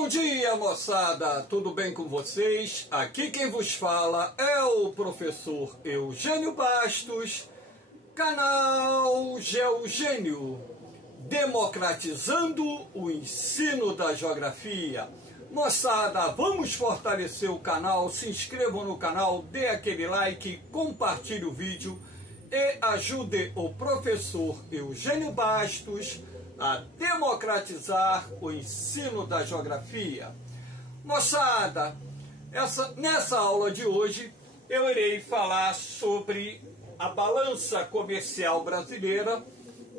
Bom dia, moçada! Tudo bem com vocês? Aqui quem vos fala é o professor Eugênio Bastos, canal Geogênio, democratizando o ensino da geografia. Moçada, vamos fortalecer o canal, se inscrevam no canal, dê aquele like, compartilhe o vídeo e ajude o professor Eugênio Bastos a democratizar o ensino da geografia. Moçada, nessa aula de hoje eu irei falar sobre a balança comercial brasileira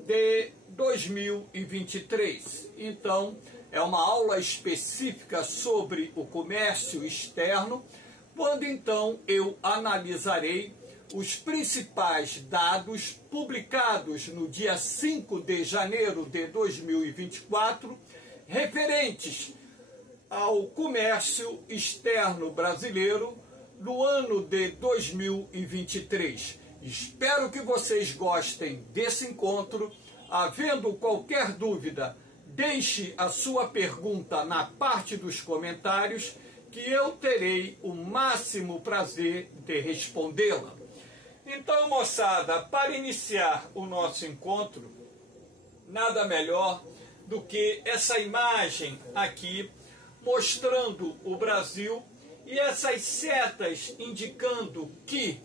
de 2023. Então, é uma aula específica sobre o comércio externo, quando então eu analisarei os principais dados publicados no dia 5 de janeiro de 2024, referentes ao comércio externo brasileiro no ano de 2023. Espero que vocês gostem desse encontro. Havendo qualquer dúvida, deixe a sua pergunta na parte dos comentários, que eu terei o máximo prazer de respondê-la. Então, moçada, para iniciar o nosso encontro, nada melhor do que essa imagem aqui, mostrando o Brasil e essas setas indicando que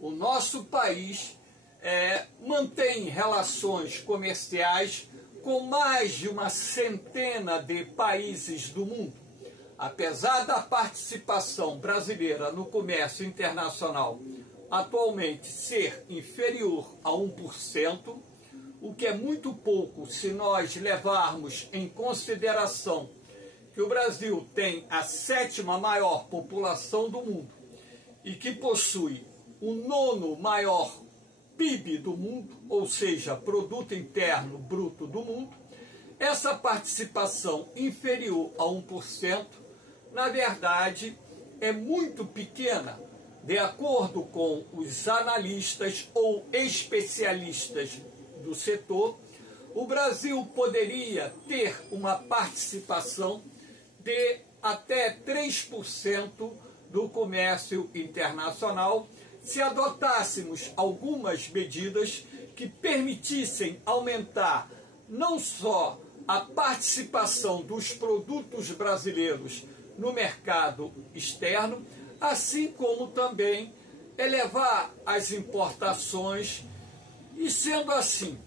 o nosso país mantém relações comerciais com mais de uma centena de países do mundo. Apesar da participação brasileira no comércio internacional atualmente ser inferior a 1%, o que é muito pouco se nós levarmos em consideração que o Brasil tem a 7ª maior população do mundo e que possui o 9º maior PIB do mundo, ou seja, Produto Interno Bruto do mundo. Essa participação inferior a 1%, na verdade, é muito pequena. De acordo com os analistas ou especialistas do setor, o Brasil poderia ter uma participação de até 3% do comércio internacional se adotássemos algumas medidas que permitissem aumentar não só a participação dos produtos brasileiros no mercado externo, assim como também elevar as importações, e sendo assim,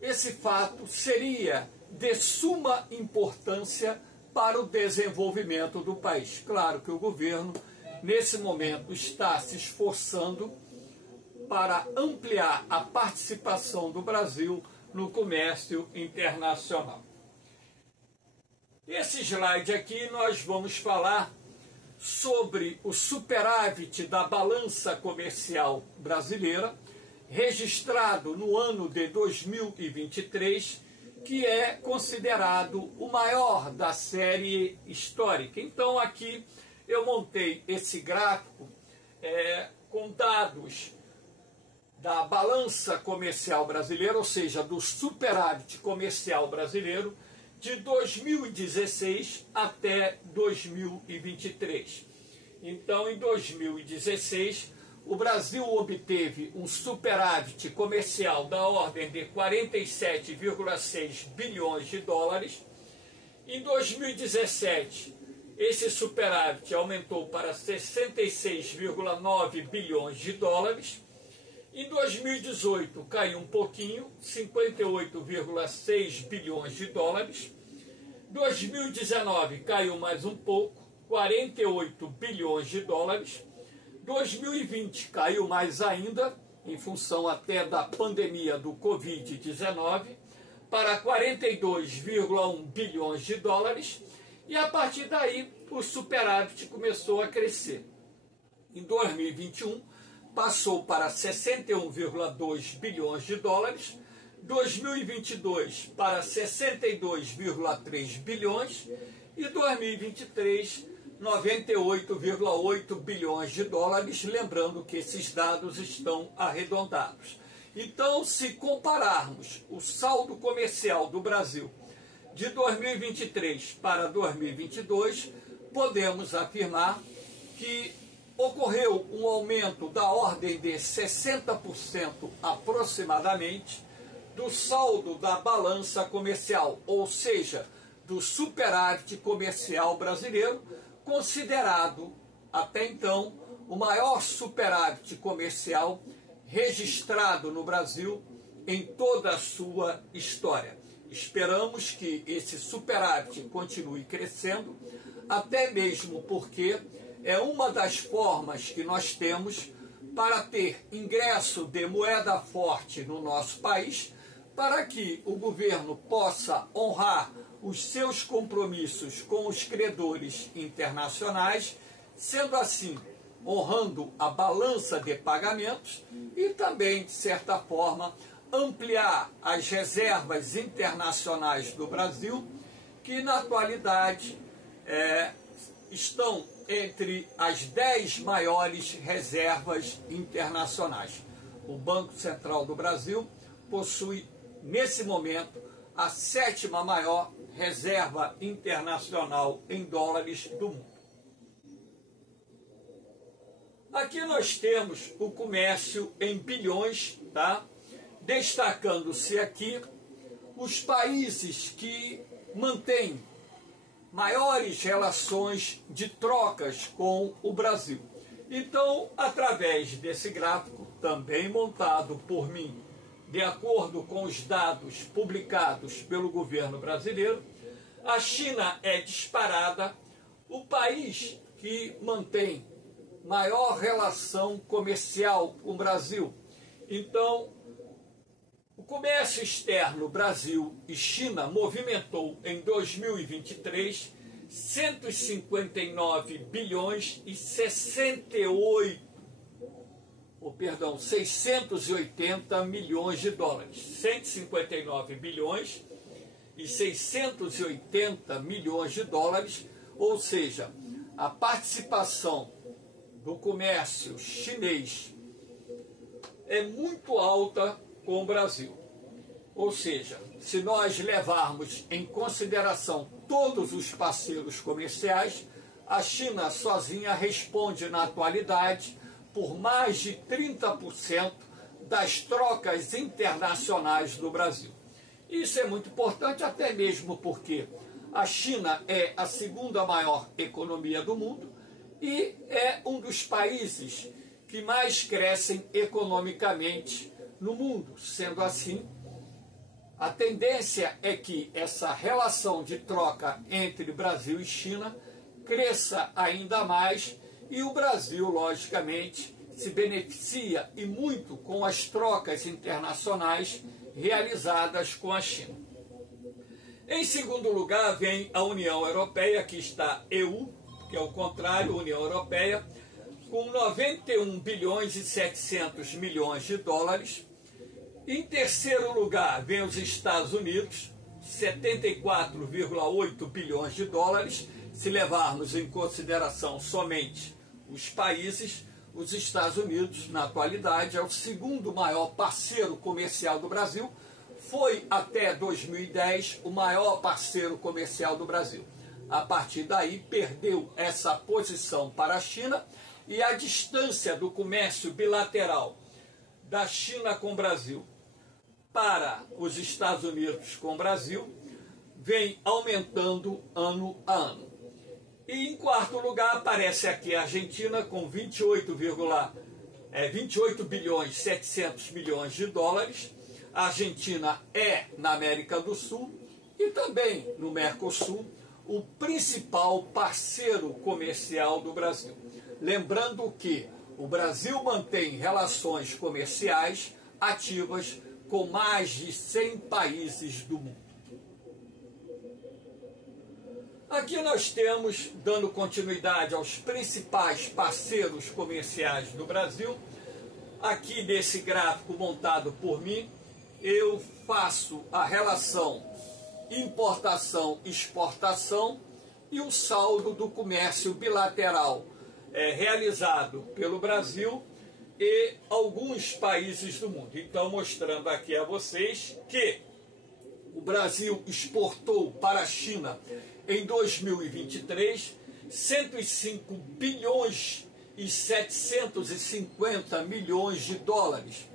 esse fato seria de suma importância para o desenvolvimento do país. Claro que o governo, nesse momento, está se esforçando para ampliar a participação do Brasil no comércio internacional. Esse slide aqui nós vamos falar sobre o superávit da balança comercial brasileira, registrado no ano de 2023, que é considerado o maior da série histórica. Então aqui eu montei esse gráfico com dados da balança comercial brasileira, ou seja, do superávit comercial brasileiro, de 2016 até 2023. Então, em 2016, o Brasil obteve um superávit comercial da ordem de 47,6 bilhões de dólares. Em 2017, esse superávit aumentou para 66,9 bilhões de dólares. Em 2018 caiu um pouquinho, 58,6 bilhões de dólares. 2019 caiu mais um pouco, 48 bilhões de dólares. 2020 caiu mais ainda, em função até da pandemia do Covid-19, para 42,1 bilhões de dólares. E a partir daí o superávit começou a crescer. Em 2021 passou para 61,2 bilhões de dólares, 2022 para 62,3 bilhões e 2023 98,8 bilhões de dólares, lembrando que esses dados estão arredondados. Então, se compararmos o saldo comercial do Brasil de 2023 para 2022, podemos afirmar que ocorreu um aumento da ordem de 60% aproximadamente do saldo da balança comercial, ou seja, do superávit comercial brasileiro, considerado até então o maior superávit comercial registrado no Brasil em toda a sua história. Esperamos que esse superávit continue crescendo, até mesmo porque é uma das formas que nós temos para ter ingresso de moeda forte no nosso país, para que o governo possa honrar os seus compromissos com os credores internacionais, sendo assim, honrando a balança de pagamentos e também, de certa forma, ampliar as reservas internacionais do Brasil, que na atualidade estão entre as 10 maiores reservas internacionais. O Banco Central do Brasil possui, nesse momento, a 7ª maior reserva internacional em dólares do mundo. Aqui nós temos o comércio em bilhões, tá? Destacando-se aqui os países que mantêm maiores relações de trocas com o Brasil. Então, através desse gráfico, também montado por mim, de acordo com os dados publicados pelo governo brasileiro, a China é disparada o país que mantém maior relação comercial com o Brasil. Então, o comércio externo Brasil e China movimentou em 2023 159 bilhões e 680 milhões de dólares. 159 bilhões e 680 milhões de dólares, ou seja, a participação do comércio chinês é muito alta com o Brasil. Ou seja, se nós levarmos em consideração todos os parceiros comerciais, a China sozinha responde na atualidade por mais de 30% das trocas internacionais do Brasil. Isso é muito importante, até mesmo porque a China é a 2ª maior economia do mundo e é um dos países que mais crescem economicamente no mundo. Sendo assim, a tendência é que essa relação de troca entre Brasil e China cresça ainda mais e o Brasil, logicamente, se beneficia e muito com as trocas internacionais realizadas com a China. Em segundo lugar, vem a União Europeia, aqui está EU, que é o contrário, União Europeia, com 91 bilhões e 700 milhões de dólares. Em terceiro lugar, vem os Estados Unidos, 74,8 bilhões de dólares. Se levarmos em consideração somente os países, os Estados Unidos, na atualidade, é o 2º maior parceiro comercial do Brasil. Foi, até 2010, o maior parceiro comercial do Brasil. A partir daí, perdeu essa posição para a China e a distância do comércio bilateral da China com o Brasil para os Estados Unidos com o Brasil vem aumentando ano a ano. E em quarto lugar aparece aqui a Argentina com 28 bilhões e 700 milhões de dólares. A Argentina é, na América do Sul e também no Mercosul, o principal parceiro comercial do Brasil. Lembrando que o Brasil mantém relações comerciais ativas com mais de 100 países do mundo. Aqui nós temos, dando continuidade aos principais parceiros comerciais do Brasil, aqui nesse gráfico montado por mim, eu faço a relação importação-exportação e o saldo do comércio bilateral realizado pelo Brasil e alguns países do mundo. Então, mostrando aqui a vocês que o Brasil exportou para a China em 2023 105 bilhões e 750 milhões de dólares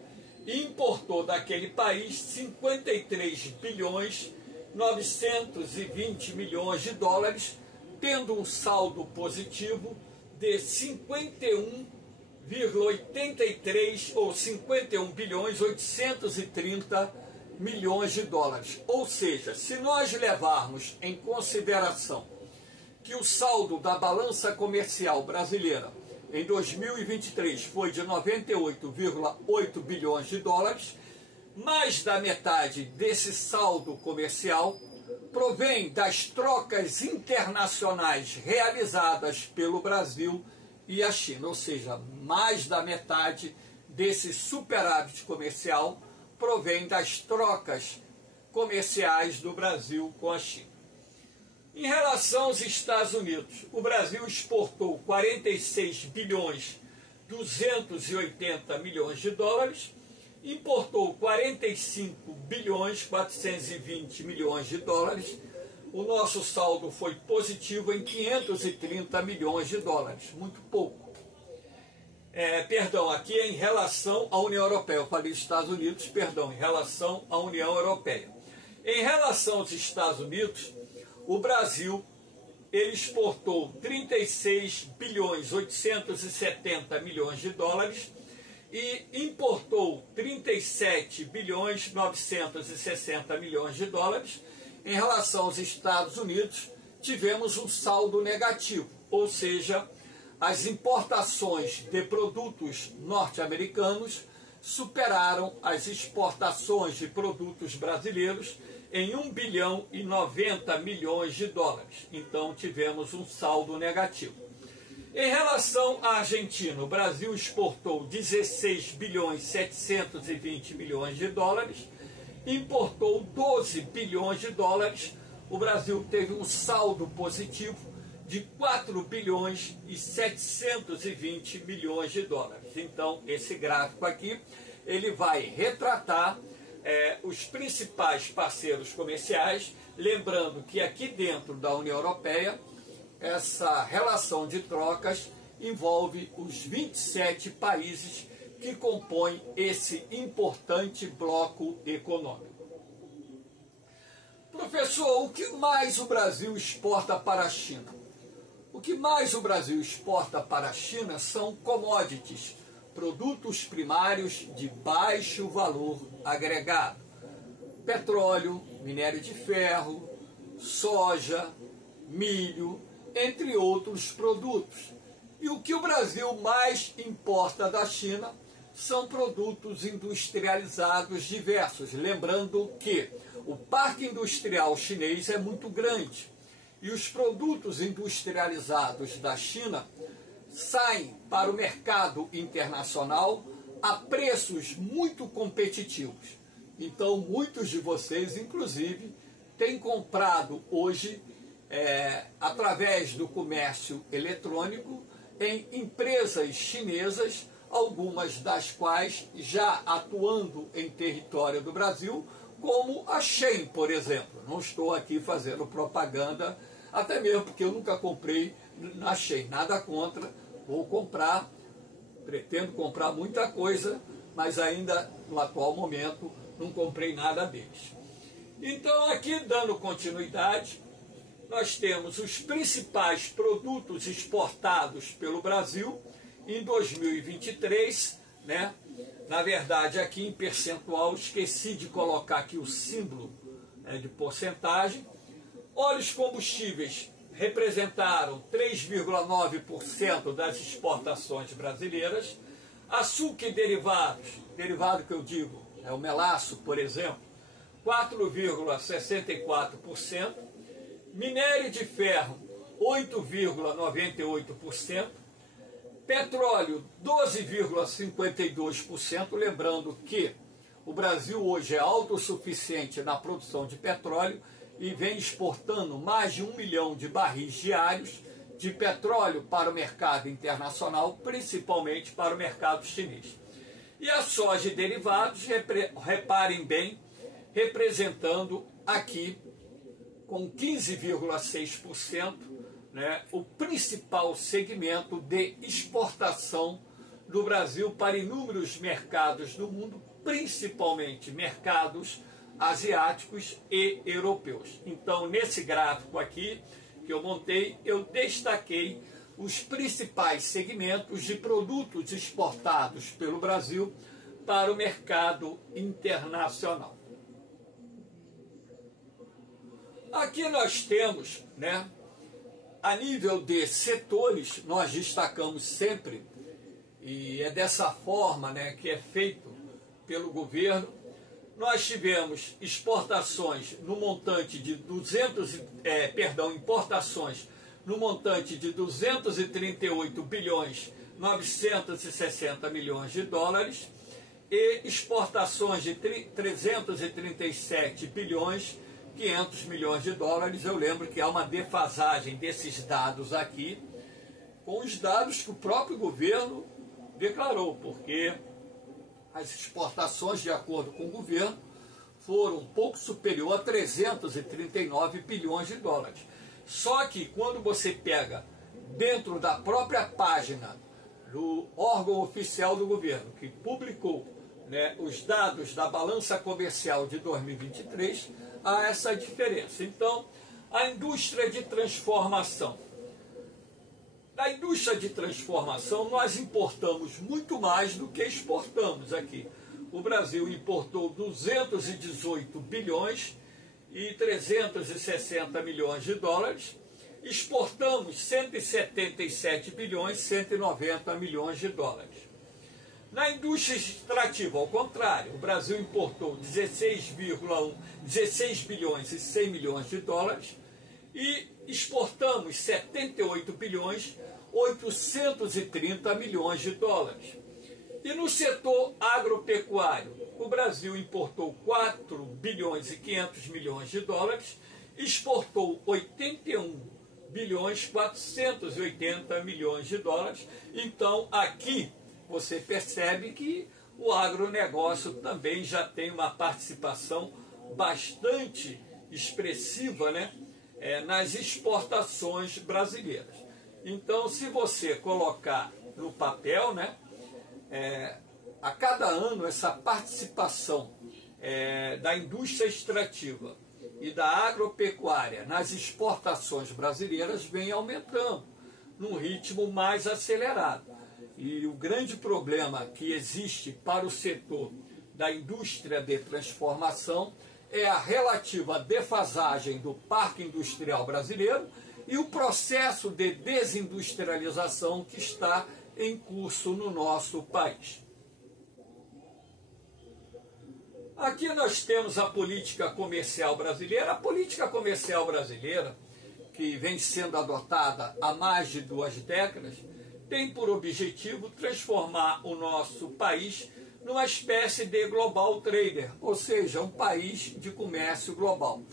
e importou daquele país 53 bilhões 920 milhões de dólares, tendo um saldo positivo de 51,83 ou 51 bilhões 830 milhões de dólares. Ou seja, se nós levarmos em consideração que o saldo da balança comercial brasileira em 2023 foi de 98,8 bilhões de dólares, mais da metade desse saldo comercial provém das trocas internacionais realizadas pelo Brasil e a China, ou seja, mais da metade desse superávit comercial provém das trocas comerciais do Brasil com a China. Em relação aos Estados Unidos, o Brasil exportou 46 bilhões 280 milhões de dólares, importou 45 bilhões 420 milhões de dólares. O nosso saldo foi positivo em 530 milhões de dólares, muito pouco. Aqui é em relação à União Europeia, eu falei Estados Unidos, em relação à União Europeia. Em relação aos Estados Unidos, o Brasil ele exportou 36 bilhões 870 milhões de dólares e importou 37 bilhões 960 milhões de dólares. Em relação aos Estados Unidos, tivemos um saldo negativo, ou seja, as importações de produtos norte-americanos superaram as exportações de produtos brasileiros em 1 bilhão e 90 milhões de dólares. Então, tivemos um saldo negativo. Em relação à Argentina, o Brasil exportou 16 bilhões 720 milhões de dólares, importou 12 bilhões de dólares. O Brasil teve um saldo positivo de 4 bilhões e 720 milhões de dólares. Então, esse gráfico aqui, ele vai retratar os principais parceiros comerciais, lembrando que aqui dentro da União Europeia, essa relação de trocas envolve os 27 países que compõem esse importante bloco econômico. Professor, o que mais o Brasil exporta para a China? O que mais o Brasil exporta para a China são commodities, produtos primários de baixo valor agregado. Petróleo, minério de ferro, soja, milho, entre outros produtos. E o que o Brasil mais importa da China são produtos industrializados diversos. Lembrando que o parque industrial chinês é muito grande e os produtos industrializados da China saem para o mercado internacional a preços muito competitivos. Então, muitos de vocês, inclusive, têm comprado hoje, através do comércio eletrônico, em empresas chinesas, algumas das quais já atuando em território do Brasil, como a Shein, por exemplo. Não estou aqui fazendo propaganda, até mesmo porque eu nunca comprei na Shein, nada contra, vou comprar, pretendo comprar muita coisa, mas ainda no atual momento não comprei nada deles. Então, aqui dando continuidade, nós temos os principais produtos exportados pelo Brasil em 2023, né? Na verdade, aqui em percentual, esqueci de colocar aqui o símbolo de porcentagem. Óleos combustíveis representaram 3,9% das exportações brasileiras. Açúcar e derivados, derivado que eu digo, o melaço, por exemplo, 4,64%. Minério de ferro, 8,98%. Petróleo, 12,52%. Lembrando que o Brasil hoje é autossuficiente na produção de petróleo e vem exportando mais de 1 milhão de barris diários de petróleo para o mercado internacional, principalmente para o mercado chinês. E a soja e derivados, reparem bem, representando aqui com 15,6%, né, o principal segmento de exportação do Brasil para inúmeros mercados do mundo, principalmente mercados asiáticos e europeus. Então, nesse gráfico aqui que eu montei, eu destaquei os principais segmentos de produtos exportados pelo Brasil para o mercado internacional. Aqui nós temos, né, a nível de setores, nós destacamos sempre, e é dessa forma, né, que é feito pelo governo. Nós tivemos exportações no montante de importações no montante de 238 bilhões 960 milhões de dólares e exportações de 337 bilhões 500 milhões de dólares. Eu lembro que há uma defasagem desses dados aqui com os dados que o próprio governo declarou, porque as exportações, de acordo com o governo, foram um pouco superior a 339 bilhões de dólares. Só que quando você pega dentro da própria página do órgão oficial do governo, que publicou, né, os dados da balança comercial de 2023, há essa diferença. Então, a indústria de transformação. Na indústria de transformação, nós importamos muito mais do que exportamos aqui. O Brasil importou 218 bilhões e 360 milhões de dólares. Exportamos 177 bilhões e 190 milhões de dólares. Na indústria extrativa, ao contrário, o Brasil importou 16 bilhões e 100 milhões de dólares e exportamos 78 bilhões 830 milhões de dólares. E no setor agropecuário, o Brasil importou 4 bilhões e 500 milhões de dólares, exportou 81 bilhões 480 milhões de dólares. Então, aqui você percebe que o agronegócio também já tem uma participação bastante expressiva, né, nas exportações brasileiras. Então, se você colocar no papel, né, a cada ano essa participação da indústria extrativa e da agropecuária nas exportações brasileiras vem aumentando num ritmo mais acelerado. E o grande problema que existe para o setor da indústria de transformação é a relativa defasagem do parque industrial brasileiro e o processo de desindustrialização que está em curso no nosso país. Aqui nós temos a política comercial brasileira. A política comercial brasileira, que vem sendo adotada há mais de 2 décadas, tem por objetivo transformar o nosso país numa espécie de global trader, ou seja, um país de comércio global.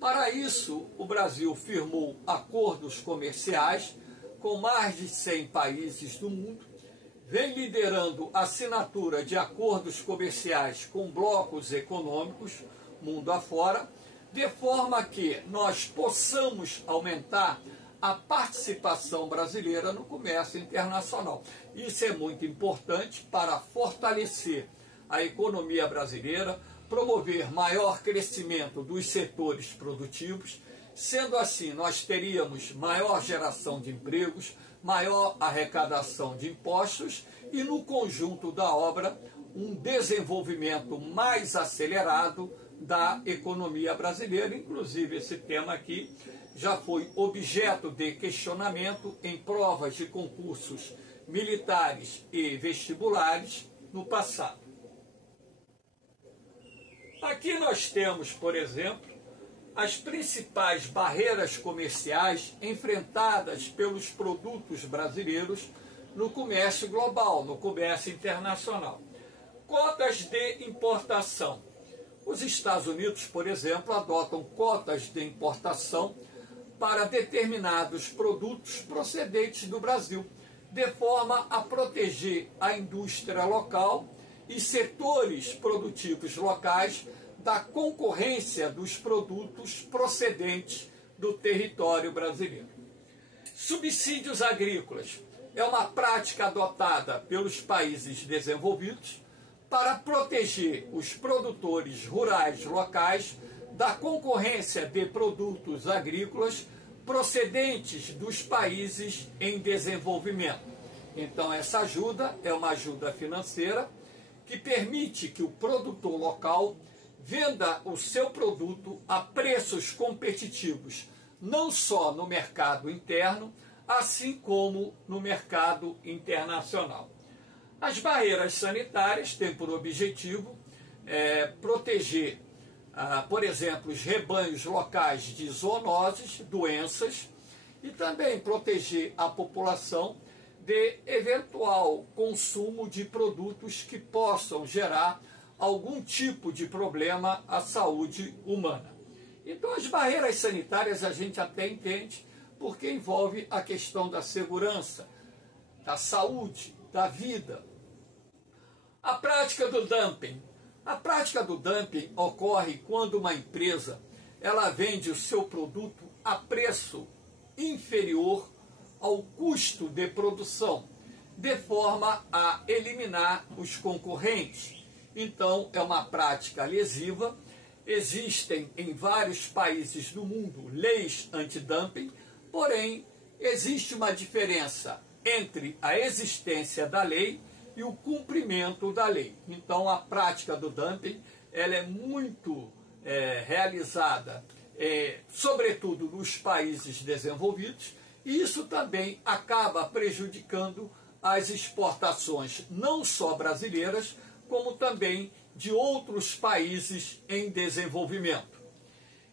Para isso, o Brasil firmou acordos comerciais com mais de 100 países do mundo, vem liderando a assinatura de acordos comerciais com blocos econômicos mundo afora, de forma que nós possamos aumentar a participação brasileira no comércio internacional. Isso é muito importante para fortalecer a economia brasileira, promover maior crescimento dos setores produtivos. Sendo assim, nós teríamos maior geração de empregos, maior arrecadação de impostos e, no conjunto da obra, um desenvolvimento mais acelerado da economia brasileira. Inclusive, esse tema aqui já foi objeto de questionamento em provas de concursos militares e vestibulares no passado. Aqui nós temos, por exemplo, as principais barreiras comerciais enfrentadas pelos produtos brasileiros no comércio global, no comércio internacional. Cotas de importação. Os Estados Unidos, por exemplo, adotam cotas de importação para determinados produtos procedentes do Brasil, de forma a proteger a indústria local e setores produtivos locais da concorrência dos produtos procedentes do território brasileiro. Subsídios agrícolas é uma prática adotada pelos países desenvolvidos para proteger os produtores rurais locais da concorrência de produtos agrícolas procedentes dos países em desenvolvimento. Então, essa ajuda é uma ajuda financeira que permite que o produtor local venda o seu produto a preços competitivos, não só no mercado interno, assim como no mercado internacional. As barreiras sanitárias têm por objetivo proteger, por exemplo, os rebanhos locais de zoonoses, doenças, e também proteger a população de eventual consumo de produtos que possam gerar algum tipo de problema à saúde humana. Então, as barreiras sanitárias a gente até entende, porque envolve a questão da segurança, da saúde, da vida. A prática do dumping. A prática do dumping ocorre quando uma empresa ela vende o seu produto a preço inferior ao custo de produção, de forma a eliminar os concorrentes. Então, é uma prática lesiva. Existem em vários países do mundo leis antidumping, porém, existe uma diferença entre a existência da lei e o cumprimento da lei. Então, a prática do dumping ela é muito realizada, sobretudo nos países desenvolvidos, e isso também acaba prejudicando as exportações, não só brasileiras, como também de outros países em desenvolvimento.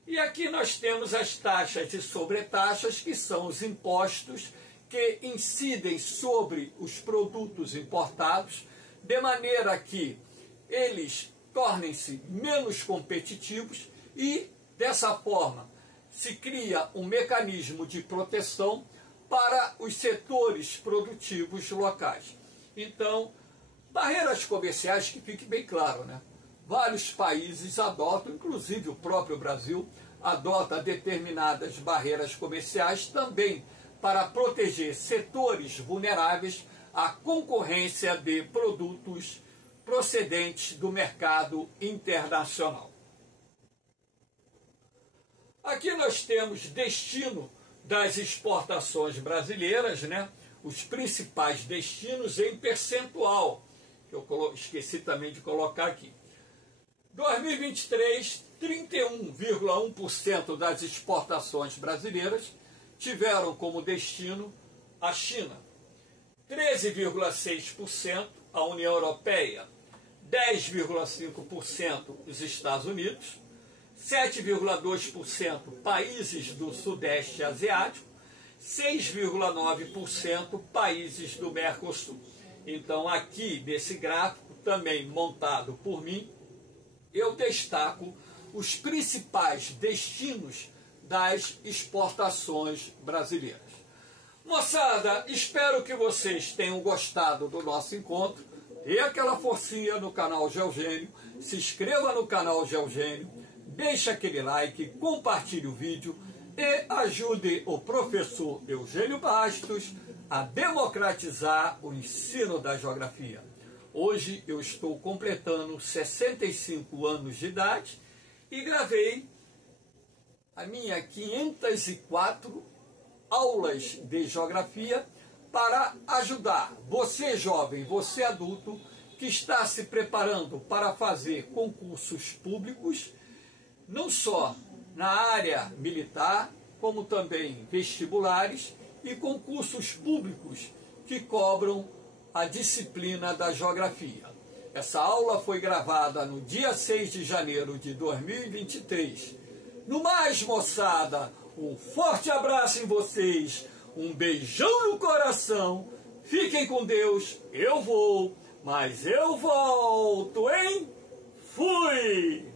E aqui nós temos as taxas e sobretaxas, que são os impostos que incidem sobre os produtos importados, de maneira que eles tornem-se menos competitivos e, dessa forma, se cria um mecanismo de proteção para os setores produtivos locais. Então, barreiras comerciais, que fique bem claro, né? Vários países adotam, inclusive o próprio Brasil, adota determinadas barreiras comerciais também para proteger setores vulneráveis à concorrência de produtos procedentes do mercado internacional. Aqui nós temos destino das exportações brasileiras, né? Os principais destinos em percentual, que eu esqueci também de colocar aqui. 2023, 31,1% das exportações brasileiras tiveram como destino a China, 13,6% a União Europeia, 10,5% os Estados Unidos, 7,2% países do Sudeste Asiático, 6,9% países do Mercosul. Então, aqui nesse gráfico, também montado por mim, eu destaco os principais destinos das exportações brasileiras. Moçada, espero que vocês tenham gostado do nosso encontro. Dê aquela forcinha no canal Geogênio, se inscreva no canal Geogênio, deixe aquele like, compartilhe o vídeo e ajude o professor Eugênio Bastos a democratizar o ensino da geografia. Hoje eu estou completando 65 anos de idade e gravei a minha 504 aulas de geografia para ajudar você jovem, você adulto, que está se preparando para fazer concursos públicos, não só na área militar, como também vestibulares e concursos públicos que cobram a disciplina da geografia. Essa aula foi gravada no dia 6 de janeiro de 2023. No mais, moçada, um forte abraço em vocês, um beijão no coração, fiquem com Deus, eu vou, mas eu volto, hein? Fui!